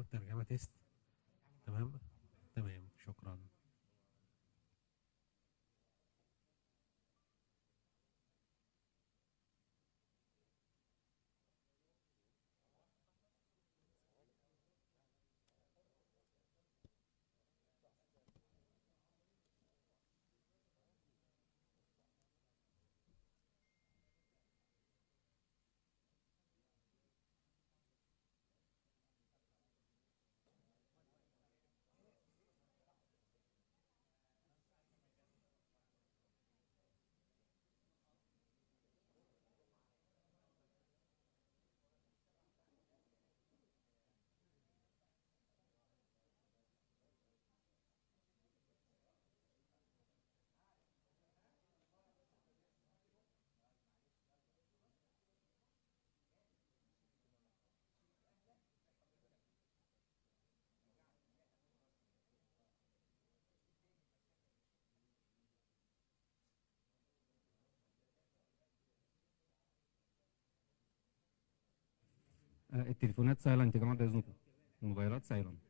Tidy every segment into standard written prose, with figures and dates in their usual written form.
اهو الترجمة تيست. تمام تمام، شكرا. التليفونات سايلنت يا جماعه، ده اذنكم. الموبايلات سايلنت.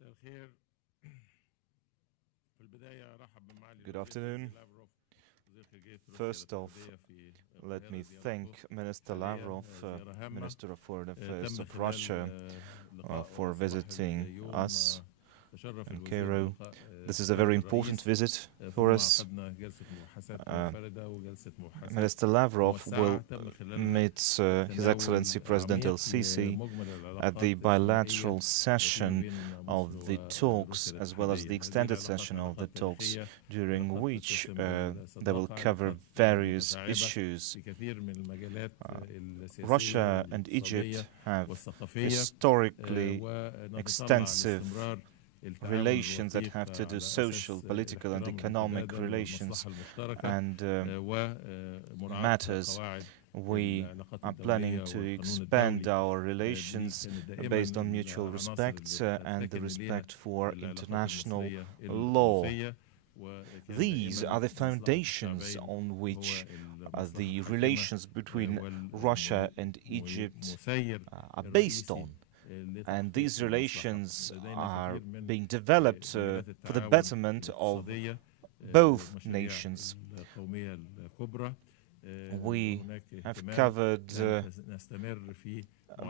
مساء الخير. في البداية رحب بمعالي Good afternoon. First off, let me thank Minister Lavrov, Minister of Foreign Affairs of Russia, for visiting us in Cairo. This is a very important visit for us. Minister Lavrov will meet His Excellency President El-Sisi at the bilateral session of the talks, as well as the extended session of the talks, during which they will cover various issues. Russia and Egypt have historically extensive relations that have to do social, political and economic relations and matters We are planning to expand our relations based on mutual respect and the respect for international law. These are the foundations on which the relations between Russia and Egypt are based on. And these relations are being developed for the betterment of both nations. We have covered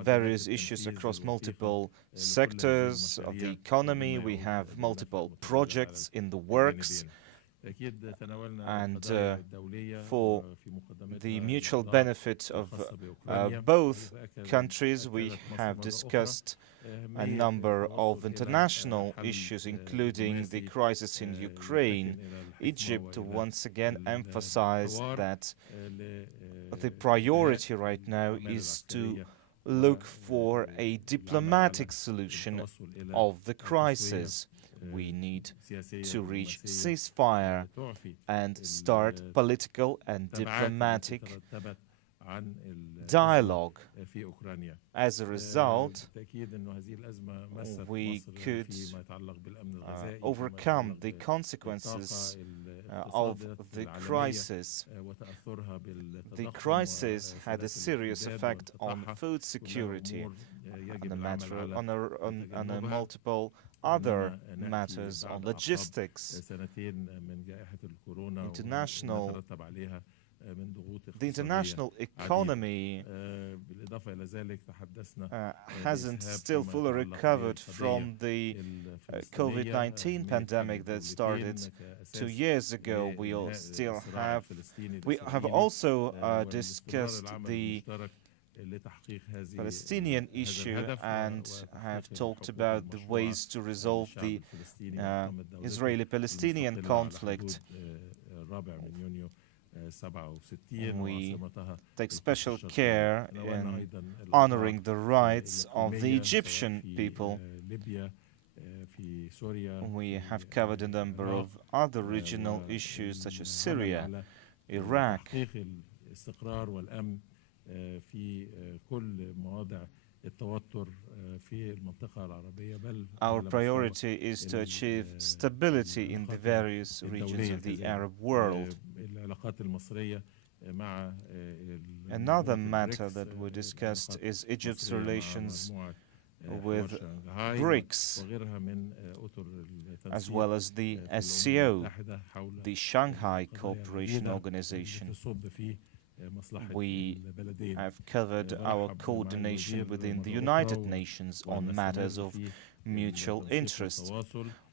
various issues across multiple sectors of the economy. We have multiple projects in the works. And for the mutual benefit of both countries, we have discussed a number of international issues, including the crisis in Ukraine. Egypt once again emphasized that the priority right now is to look for a diplomatic solution of the crisis. We need to reach ceasefire and start political and diplomatic dialogue. As a result, we could overcome the consequences of the crisis. The crisis had a serious effect on food security, on multiple other matters, on logistics. The international economy hasn't still fully recovered from the COVID-19 pandemic that started 2 years ago. We have also discussed the Palestinian issue and have talked about the ways to resolve the Israeli-Palestinian conflict. We take special care in honoring the rights of the Egyptian people. We have covered a number of other regional issues such as Syria, Iraq. Our priority is to achieve stability in the various regions of the Arab world. Another matter that we discussed is Egypt's relations with BRICS, as well as the SCO, the Shanghai Cooperation Organization. We have covered our coordination within the United Nations on matters of mutual interest.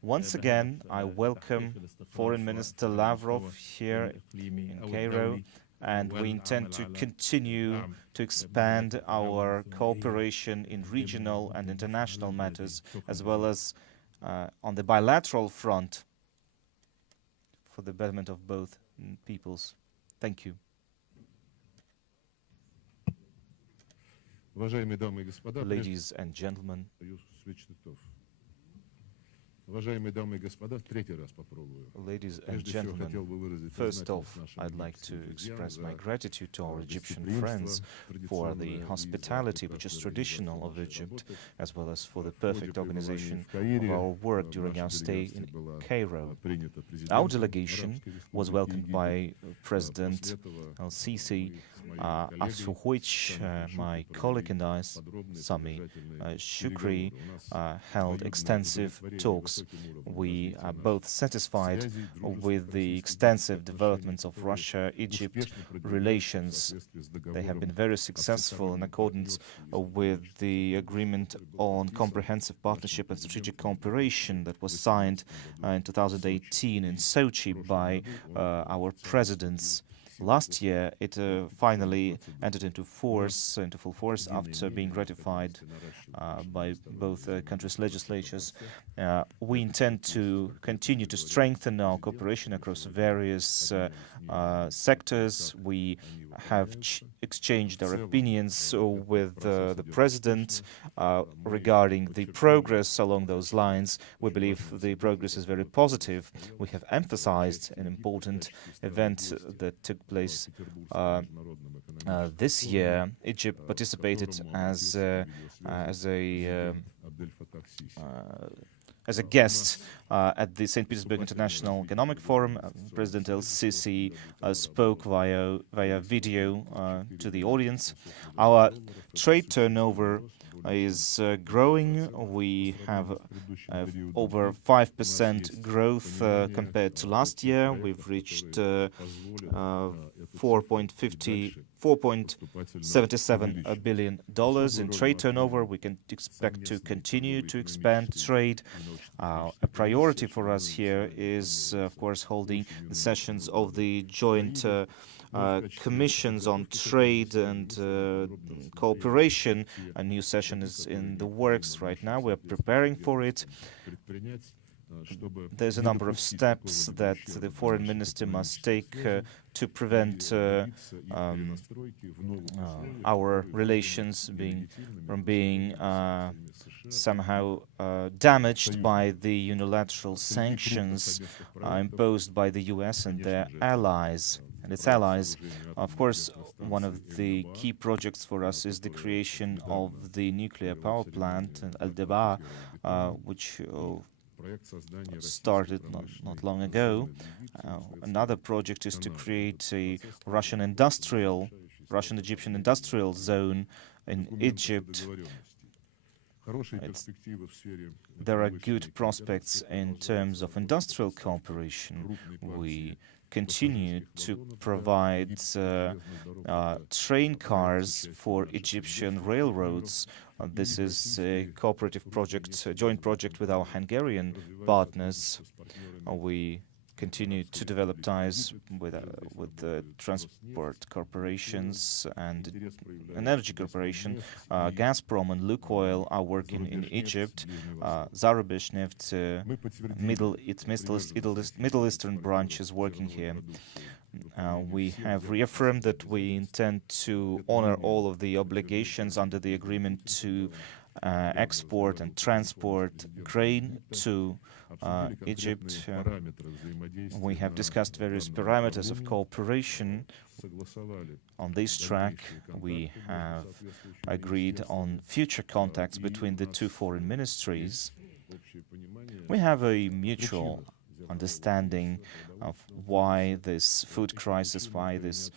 Once again, I welcome Foreign Minister Lavrov here in Cairo, and we intend to continue to expand our cooperation in regional and international matters, as well as on the bilateral front for the betterment of both peoples. Thank you. Ladies and gentlemen, Ladies and gentlemen, first off, I'd like to express my gratitude to our Egyptian friends for the hospitality which is traditional of Egypt, as well as for the perfect organization of our work during our stay in Cairo. Our delegation was welcomed by President Al-Sisi, after which my colleague and I, Sameh Shoukry, held extensive talks. We are both satisfied with the extensive developments of Russia-Egypt relations. They have been very successful in accordance with the agreement on comprehensive partnership and strategic cooperation that was signed in 2018 in Sochi by our presidents. Last year, it finally entered into full force after being ratified by both countries' legislatures. We intend to continue to strengthen our cooperation across various sectors. We have exchanged our opinions with the President regarding the progress along those lines. We believe the progress is very positive. We have emphasized an important event that took place This year, Egypt participated as a guest at the St. Petersburg International Economic Forum. President El-Sisi spoke via video to the audience. Our trade turnover is growing. We have over 5% growth compared to last year. We've reached $4.77 billion in trade turnover. We can expect to continue to expand trade. A priority for us here is, of course, holding the sessions of the joint commissions on trade and cooperation. A new session is in the works right now. We're preparing for it. There's a number of steps that the foreign minister must take to prevent our relations from being somehow damaged by the unilateral sanctions imposed by the US and their allies. And its allies. Of course, one of the key projects for us is the creation of the nuclear power plant in Al-Deba, which started not long ago. Another project is to create a Russian-Egyptian industrial zone in Egypt. There are good prospects in terms of industrial cooperation. We continue to provide train cars for Egyptian railroads. This is a cooperative project, a joint project with our Hungarian partners. We continue to develop ties with transport corporations and energy corporation. Gazprom and Lukoil are working in Egypt. Zarubezhneft, Middle Eastern branch is working here. We have reaffirmed that we intend to honor all of the obligations under the agreement to export and transport grain to Egypt. We have discussed various parameters of cooperation. On this track, we have agreed on future contacts between the two foreign ministries. We have a mutual understanding of why this food crisis, why this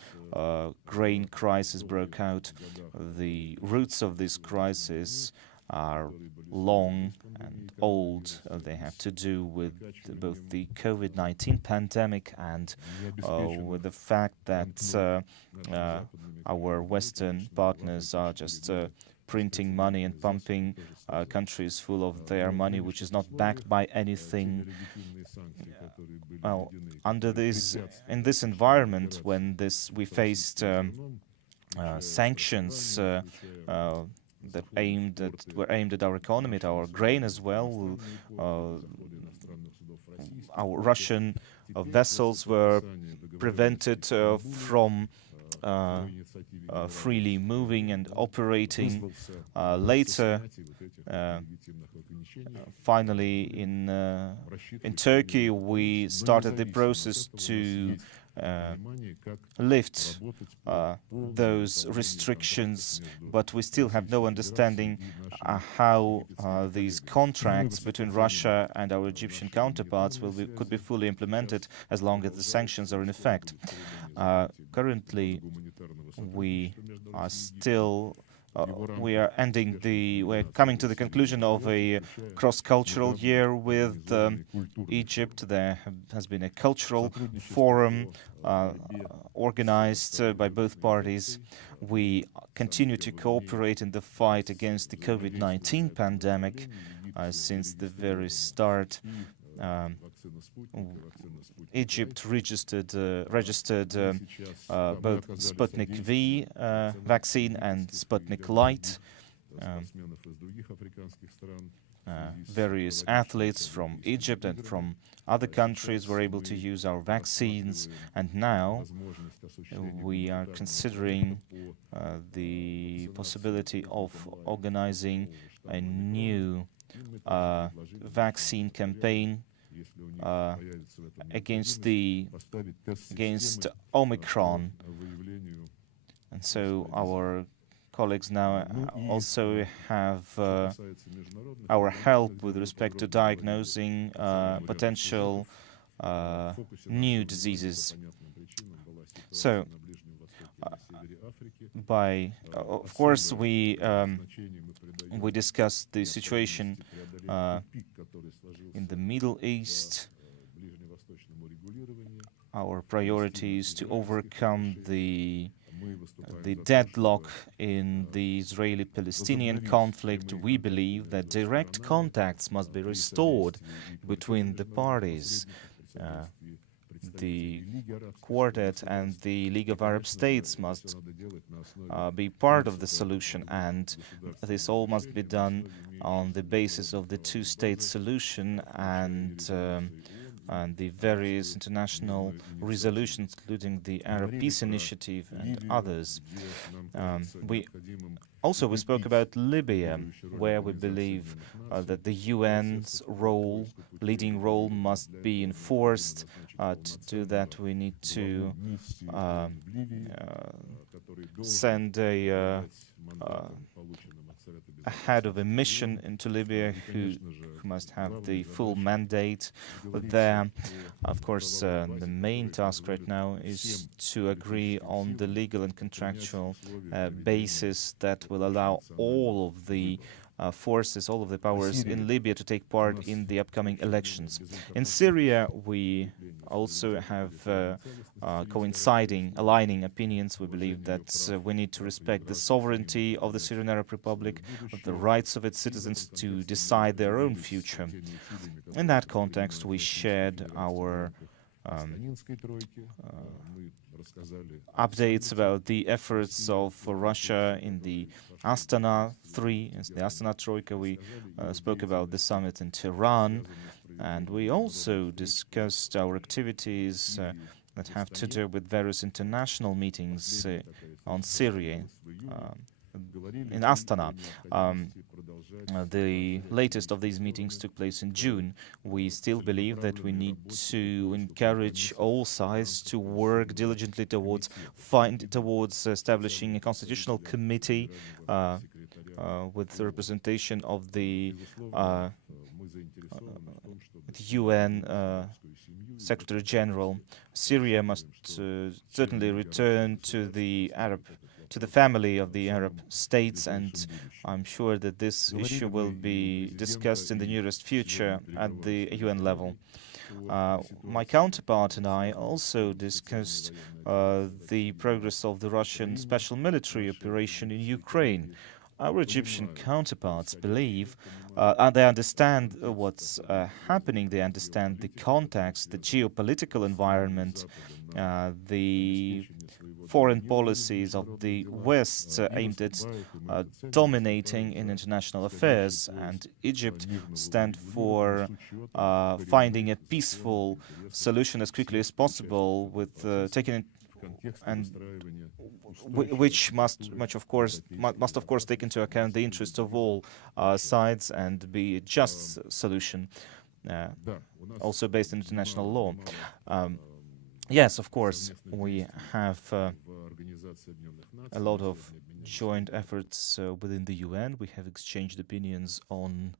grain crisis broke out. The roots of this crisis are long and old. They have to do with both the COVID-19 pandemic and with the fact that our Western partners are just printing money and pumping countries full of their money, which is not backed by anything. Well, in this environment, when we faced sanctions that were aimed at our economy, at our grain as well, our Russian vessels were prevented from freely moving and operating. Later, finally, in Turkey, we started the process to lift those restrictions, but we still have no understanding how these contracts between Russia and our Egyptian counterparts could be fully implemented as long as the sanctions are in effect. Currently, we are still we're coming to the conclusion of a cross-cultural year with Egypt. There has been a cultural forum organized by both parties. We continue to cooperate in the fight against the COVID-19 pandemic. Since the very start, Egypt registered both Sputnik V vaccine and Sputnik Light. Various athletes from Egypt and from other countries were able to use our vaccines, and now we are considering the possibility of organizing a new vaccine campaign against Omicron. And so our colleagues now also have our help with respect to diagnosing potential new diseases. So, of course, we discussed the situation in the Middle East. Our priority is to overcome the deadlock in the Israeli-Palestinian conflict. We believe that direct contacts must be restored between the parties. The Quartet and the League of Arab States must be part of the solution, and this all must be done on the basis of the two-state solution and the various international resolutions, including the Arab Peace Initiative and others. We spoke about Libya, where we believe that the UN's leading role must be enforced. To do that, we need to send a head of a mission into Libya who must have the full mandate there. Of course, the main task right now is to agree on the legal and contractual basis that will allow all of the forces, all of the powers in Libya to take part in the upcoming elections. In Syria, we also have aligning opinions. We believe that we need to respect the sovereignty of the Syrian Arab Republic, of the rights of its citizens to decide their own future. In that context, we shared our updates about the efforts of Russia in the Astana Troika. We spoke about the summit in Tehran, and we also discussed our activities that have to do with various international meetings on Syria in Astana. The latest of these meetings took place in June. We still believe that we need to encourage all sides to work diligently towards establishing a constitutional committee with the representation of the UN Secretary General. Syria must certainly return to the family of the Arab states, and I'm sure that this issue will be discussed in the nearest future at the UN level. My counterpart and I also discussed the progress of the Russian special military operation in Ukraine. Our Egyptian counterparts believe and they understand what's happening. They understand the context, the geopolitical environment, the foreign policies of the West aimed at dominating in international affairs, and Egypt stands for finding a peaceful solution as quickly as possible, with which must of course take into account the interests of all sides and be a just solution, also based on international law. Yes, of course, we have a lot of joint efforts within the UN. We have exchanged opinions on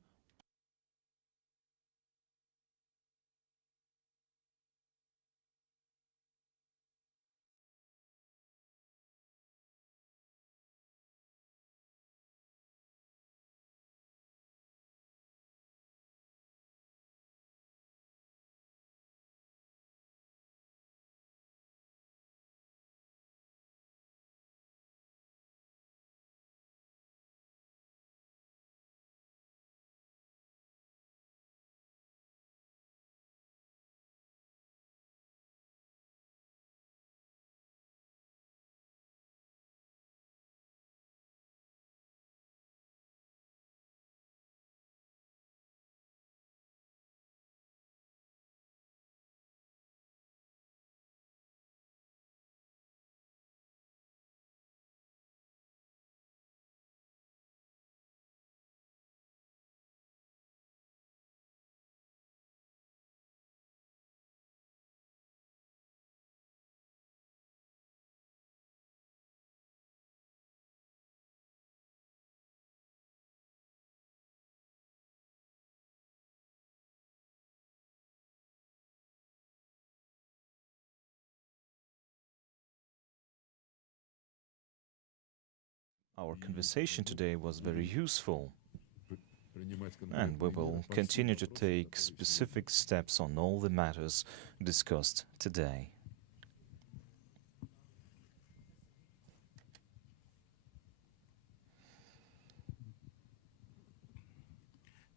Our conversation today was very useful, and we will continue to take specific steps on all the matters discussed today.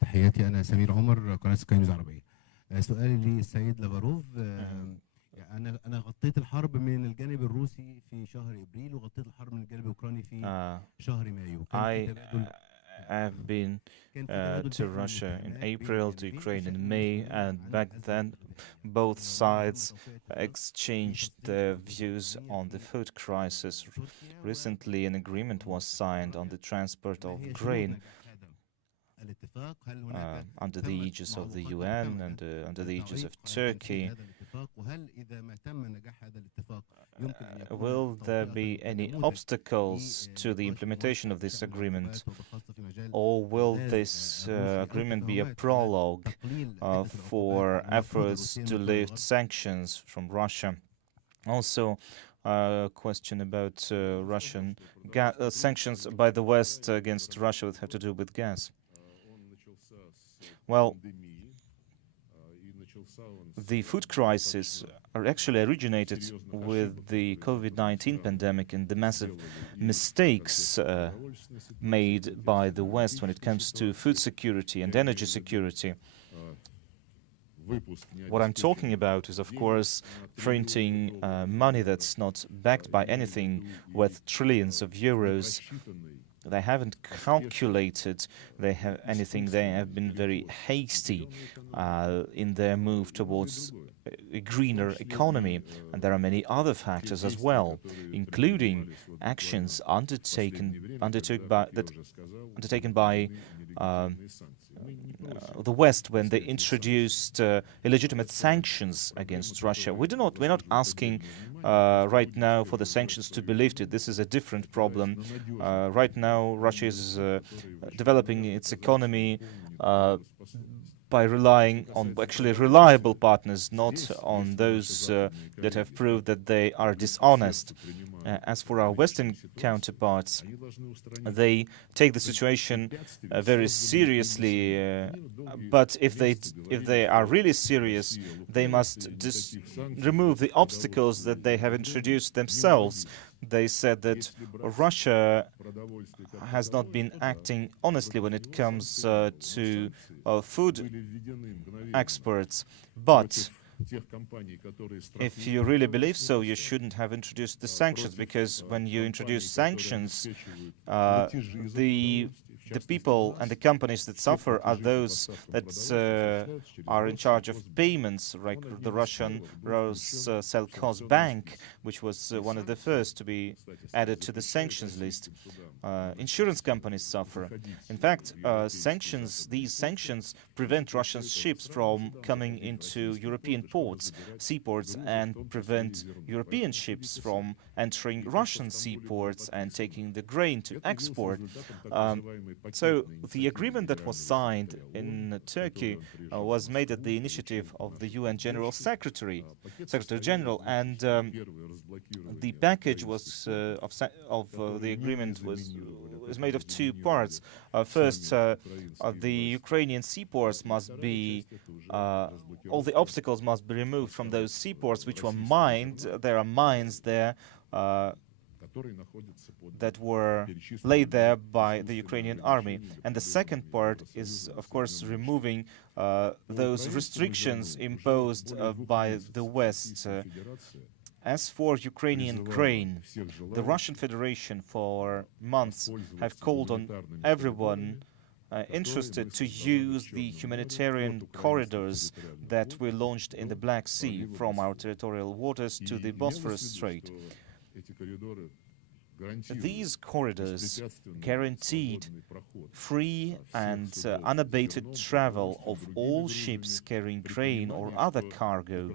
تحياتي أنا سمير عمر قناة سكاي نيوز عربية. سؤالي للسيد لافاروف. أنا غطيت الحرب من الجانب الروسي في شهر إبريل وغطيت الحرب من الجانب الأوكراني في شهر مايو. I have been to Russia in April, to Ukraine in May, and back then both sides exchanged their views on the food crisis. Recently, an agreement was signed on the transport of grain under the aegis of the UN and under the aegis of Turkey. Will there be any obstacles to the implementation of this agreement, or will this agreement be a prologue for efforts to lift sanctions from Russia? Also, a question about Russian sanctions by the West against Russia that have to do with gas. Well, the food crisis actually originated with the COVID-19 pandemic and the massive mistakes made by the West when it comes to food security and energy security. What I'm talking about is, of course, printing money that's not backed by anything worth trillions of euros. They haven't calculated anything. They have been very hasty in their move towards a greener economy. And there are many other factors as well, including actions undertaken by the West when they introduced illegitimate sanctions against Russia. We're not asking right now for the sanctions to be lifted. This is a different problem. Right now, Russia is developing its economy by relying on actually reliable partners, not on those that have proved that they are dishonest. As for our Western counterparts, they take the situation very seriously, but if they are really serious, they must remove the obstacles that they have introduced themselves. They said that Russia has not been acting honestly when it comes to food exports, but if you really believe so, you shouldn't have introduced the sanctions, because when you introduce sanctions, the people and the companies that suffer are those that are in charge of payments, like the Russian Roselcos Bank, which was one of the first to be added to the sanctions list. Insurance companies suffer. In fact, these sanctions prevent Russian ships from coming into European ports, seaports, and prevent European ships from entering Russian seaports and taking the grain to export. So the agreement that was signed in Turkey was made at the initiative of the UN General Secretary General, and the package was of the agreement was made of two parts. First, the Ukrainian seaports must be all the obstacles must be removed from those seaports which were mined. There are mines there that were laid there by the Ukrainian army. And the second part is, of course, removing those restrictions imposed by the West. As for Ukrainian grain, the Russian Federation for months have called on everyone interested to use the humanitarian corridors that were launched in the Black Sea from our territorial waters to the Bosphorus Strait. These corridors guaranteed free and unabated travel of all ships carrying grain or other cargo.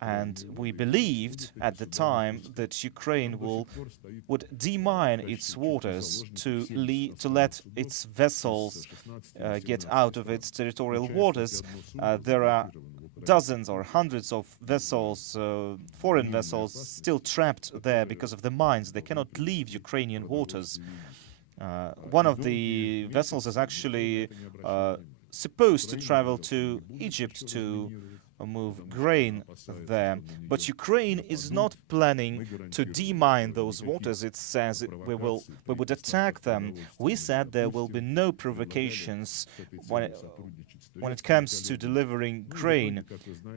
And we believed at the time that Ukraine would demine its waters to let its vessels get out of its territorial waters. There are dozens or hundreds of vessels, foreign vessels, still trapped there because of the mines. They cannot leave Ukrainian waters. One of the vessels is actually supposed to travel to Egypt to move grain there. But Ukraine is not planning to demine those waters. It says we would attack them. We said there will be no provocations when it comes to delivering grain.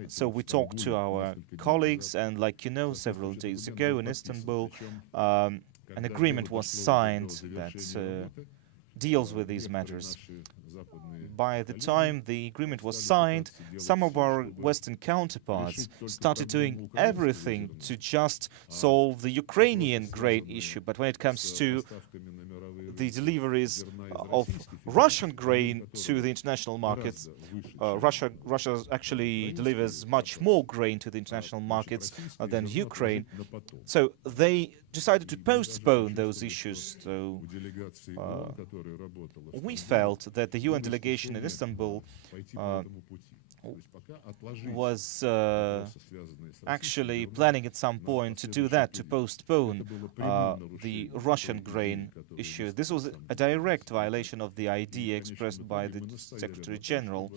So we talked to our colleagues, and like you know, several days ago in Istanbul, an agreement was signed that deals with these matters. By the time the agreement was signed, some of our Western counterparts started doing everything to just solve the Ukrainian grain issue. But when it comes to the deliveries of Russian grain to the international markets, Russia actually delivers much more grain to the international markets than Ukraine. So they decided to postpone those issues. So we felt that the UN delegation in Istanbul was actually planning at some point to do that, to postpone the Russian grain issue. This was a direct violation of the idea expressed by the Secretary General.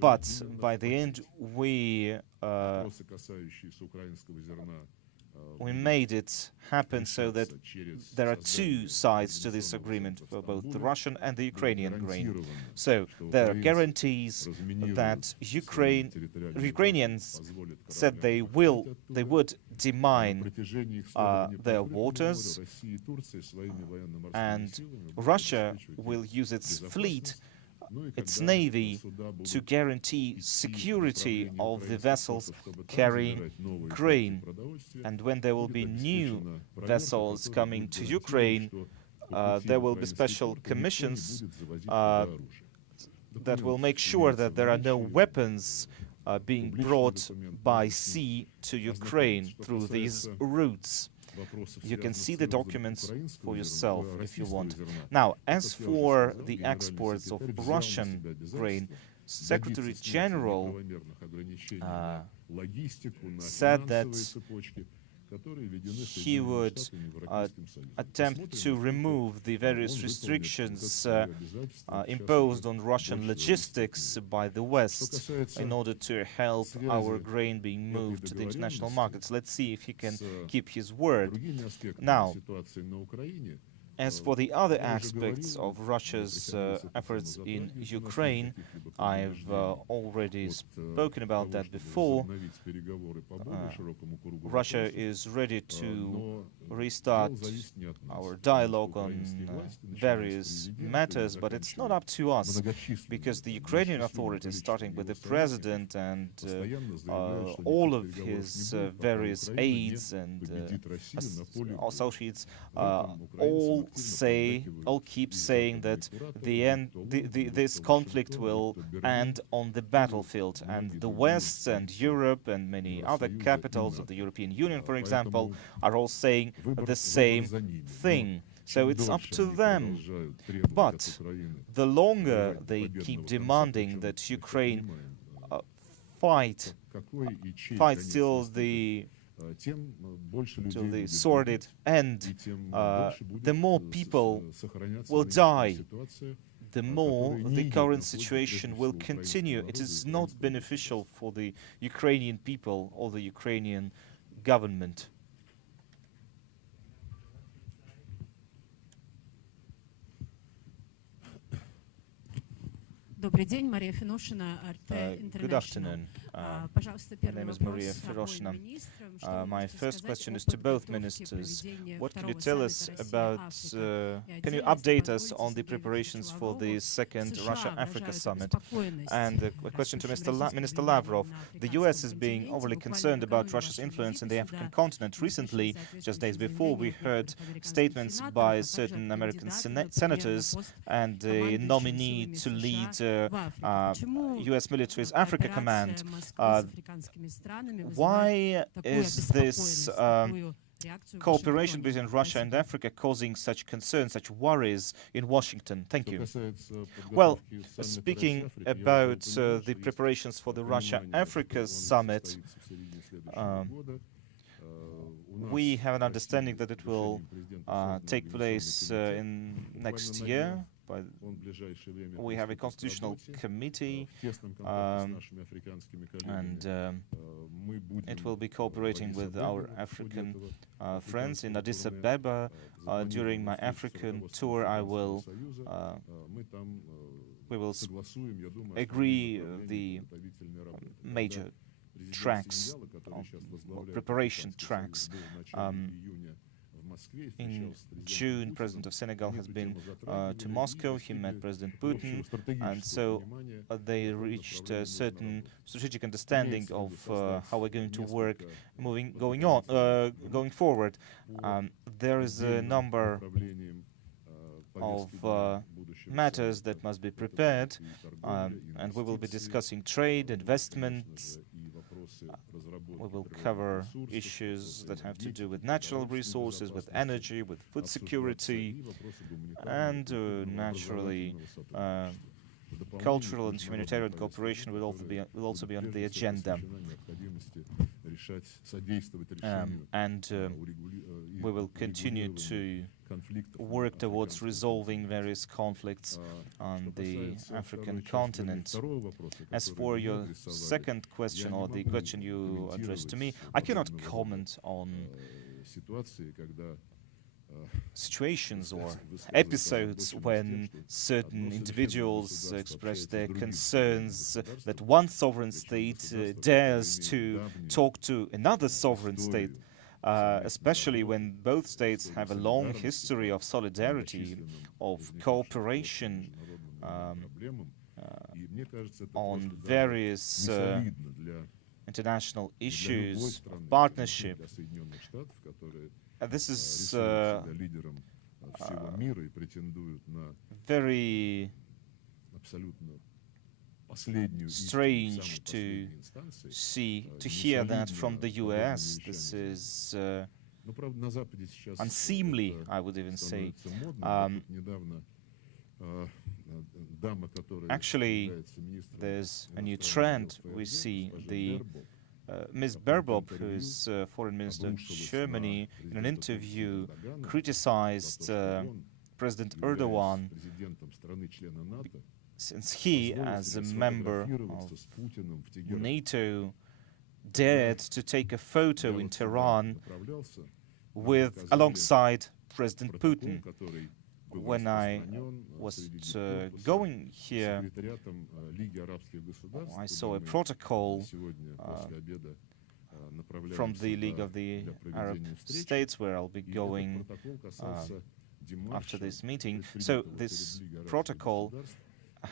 But by the end, we made it happen so that there are two sides to this agreement, for both the Russian and the Ukrainian grain. So there are guarantees that Ukrainians said they would demine their waters, and Russia will use its fleet, its navy, to guarantee security of the vessels carrying grain. And when there will be new vessels coming to Ukraine, there will be special commissions that will make sure that there are no weapons being brought by sea to Ukraine through these routes. You can see the documents for yourself if you want. Now, as for the exports of Russian grain, Secretary General said that he would attempt to remove the various restrictions imposed on Russian logistics by the West in order to help our grain being moved to the international markets. Let's see if he can keep his word. Now, as for the other aspects of Russia's efforts in Ukraine, I've already spoken about that before. Russia is ready to restart our dialogue on various matters, but it's not up to us, because the Ukrainian authorities, starting with the president and all of his various aides and associates, all keep saying that this conflict will end on the battlefield, and the West and Europe and many other capitals of the European Union, for example, are all saying the same thing. So it's up to them. But the longer they keep demanding that Ukraine fight till the sordid end, the more people will die, the more the current situation will continue. It is not beneficial for the Ukrainian people or the Ukrainian government. Good afternoon. My name is Maria Firoshina. My first question is to both ministers. What can you tell us about, can you update us on the preparations for the second Russia-Africa summit? And a question to Minister Lavrov. The US is being overly concerned about Russia's influence in the African continent. Recently, just days before, we heard statements by certain American senators and the nominee to lead US military's Africa Command. Why is this cooperation between Russia and Africa causing such concerns, such worries in Washington? Thank you. Well, speaking about the preparations for the Russia-Africa summit, we have an understanding that it will take place in next year. We have a constitutional committee, and it will be cooperating with our African friends in Addis Ababa. During my African tour, we will agree the major tracks, preparation tracks. In June, President of Senegal has been to Moscow. He met President Putin, and so they reached a certain strategic understanding of how we're going to work going forward. There is a number of matters that must be prepared, and we will be discussing trade, investment. We will cover issues that have to do with natural resources, with energy, with food security, and naturally cultural and humanitarian cooperation will also be on the agenda. We will continue to work towards resolving various conflicts on the African continent. As for your second question, or the question you addressed to me, I cannot comment on situations or episodes when certain individuals express their concerns that one sovereign state dares to talk to another sovereign state, especially when both states have a long history of solidarity, of cooperation on various international issues, of partnership. This is very strange to hear that from the US. This is unseemly, I would even say. Actually, there's a new trend. We see the Ms. Baerbock, who is Foreign Minister of Germany, in an interview criticized President Erdogan, since he, as a member of NATO, dared to take a photo in Tehran alongside President Putin. When I was going here, I saw a protocol from the League of the Arab States, where I'll be going after this meeting. So this protocol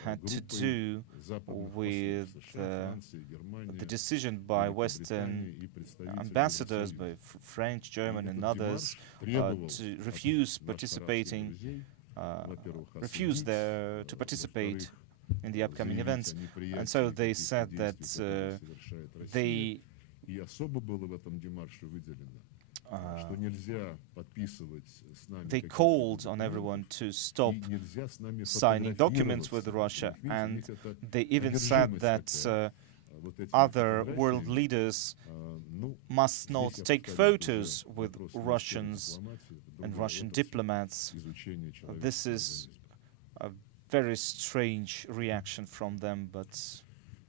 had to do with the decision by Western ambassadors, by French, German, and others, to refuse to participate in the upcoming events. And so they said that they called on everyone to stop signing documents with Russia, and they even said that other world leaders must not take photos with Russians and Russian diplomats. This is a very strange reaction from them, but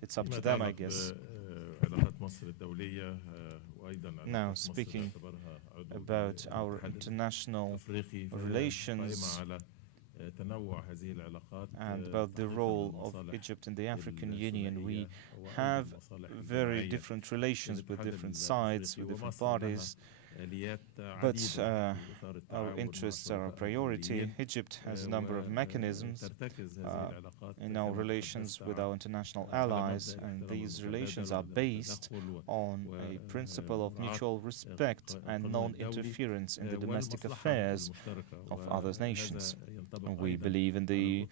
it's up to them, I guess. Now, speaking about our international relations and about the role of Egypt in the African Union, we have very different relations with different sides, with different parties, but our interests are a priority. Egypt has a number of mechanisms in our relations with our international allies, and these relations are based on a principle of mutual respect and non-interference in the domestic affairs of other nations. We believe in the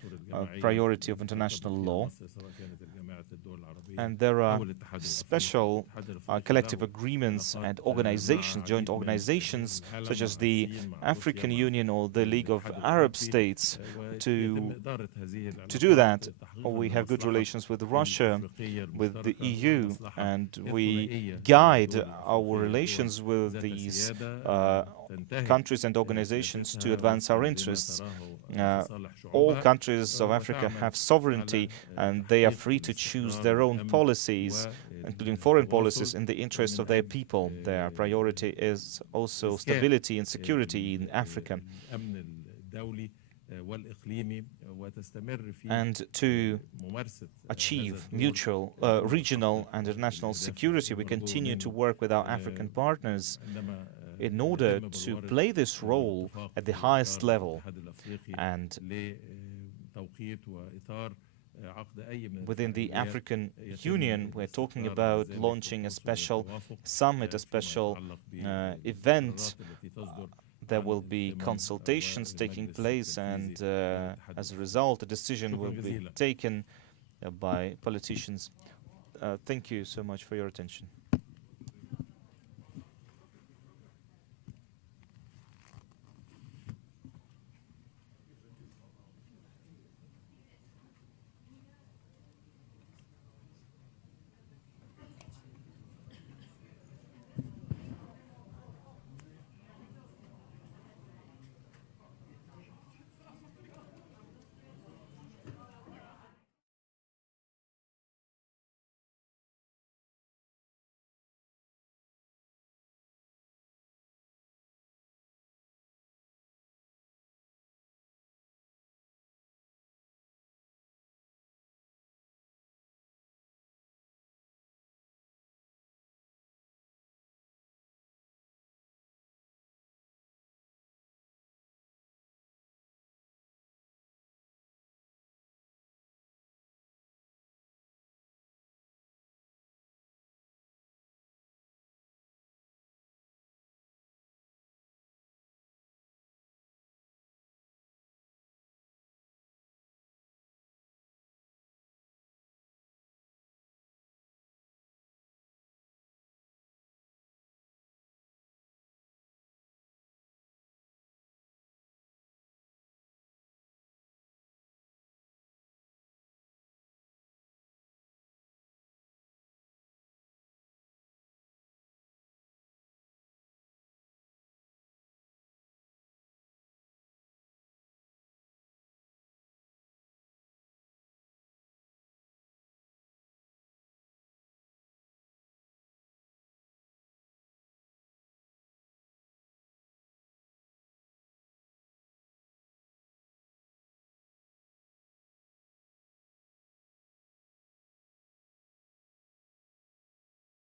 priority of international law, And there are special collective agreements and organizations, joint organizations, such as the African Union or the League of Arab States, to do that. We have good relations with Russia, with the EU, and we guide our relations with these countries and organizations to advance our interests. All countries of Africa have sovereignty, and they are free to choose their own policies, including foreign policies, in the interest of their people. Their priority is also stability and security in Africa. And to achieve mutual, regional and international security, we continue to work with our African partners in order to play this role at the highest level. And within the African Union, we're talking about launching a special summit, a special event. There will be consultations taking place, and as a result, a decision will be taken by politicians. Thank you so much for your attention.